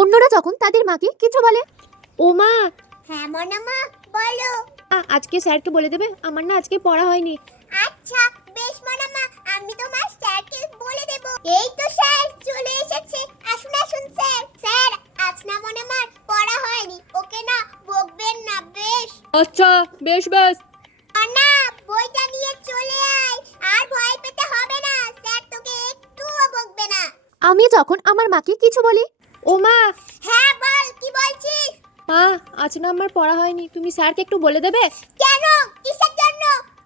অন্যরা যখন তাদের মাকে কিছু বলে, ও মা, হ্যাঁ মনামা, বলো। আজকে স্যারকে বলে দেবে আমার না আজকে পড়া হয়নি। আচ্ছা বেশ মনামা, আমি তোমার স্যারকে বলে দেব। এই তো স্যার চলে এসেছে, আসুন আসুন স্যার। স্যার আজ না মনামার পড়া হয়নি, ওকে না বকবেন না বেশ। আচ্ছা বেশ বেশ। না, বইটা নিয়ে চলে আয়, আর ভয় পেতে হবে না, স্যার তোকে একটুও বকবে না। আমি যখন আমার মাকে কিছু বলি, ও মা, হ্যাঁ বল, কি বলছিস? মা আজ না আমার পড়া হয়নি, তুমি স্যারকে একটু বলে দেবে। কেন, কিসের জন্য?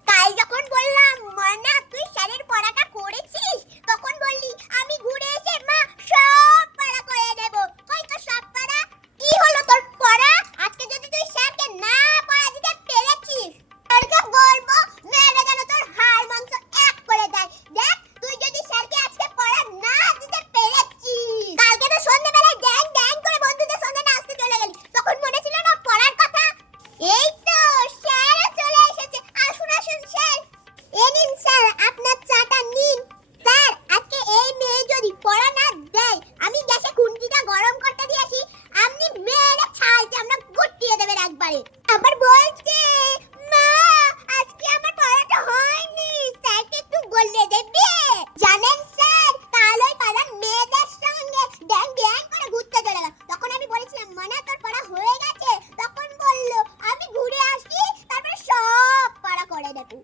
কাল যখন বললাম মনা তুই স্যারের পড়াটা করেছিস, তখন বললি আমি ঘুরে এসে মা সব পড়া করে দেব। কই তো সব পড়া? কি হলো তোর পড়া? আজকে যদি তুই স্যারকে না পড়া দিতে পেরেছিস, স্যারকে বলবো মেরে যেন তোর হাড় মাংস এক করে দেয়। দেখ তুই যদি স্যারকে আজকে পড়া না দিতে পেরেছিস, কালকে তো সন্ধ্যাবেলায় ড্যাং ড্যাং করে বন্ধুদের সঙ্গে নাচতে চলে গেলি, তখন মনে ছিল না পড়ার কথা? এই তো স্যার চলে এসেছে, আসুন আসুন স্যার। এই নিন স্যার আপনার চাটা নিন। স্যার আজকে এই মেয়ে যদি পড়া না দেয়, আমি গ্যাসে খুন্তিটা গরম করতে দিয়েছি, আপনি মেরে ছাইতে আমরা গুটিয়ে দেবেন একবারে। আবার বলছে মা আজকে আমার পড়াটা হয়নি, স্যারকে একটু বলে দেবে। জানেন স্যার কাল ওই পাড়ার মেয়েদের সঙ্গে ড্যাং ড্যাং করে ঘুরতে চলে গেল, তখন আমি বলেছিলাম মনে তোর পড়া হয়ে গেছে, তখন বললো আমি ঘুরে আসি তারপরে সব পড়া করে দেবো।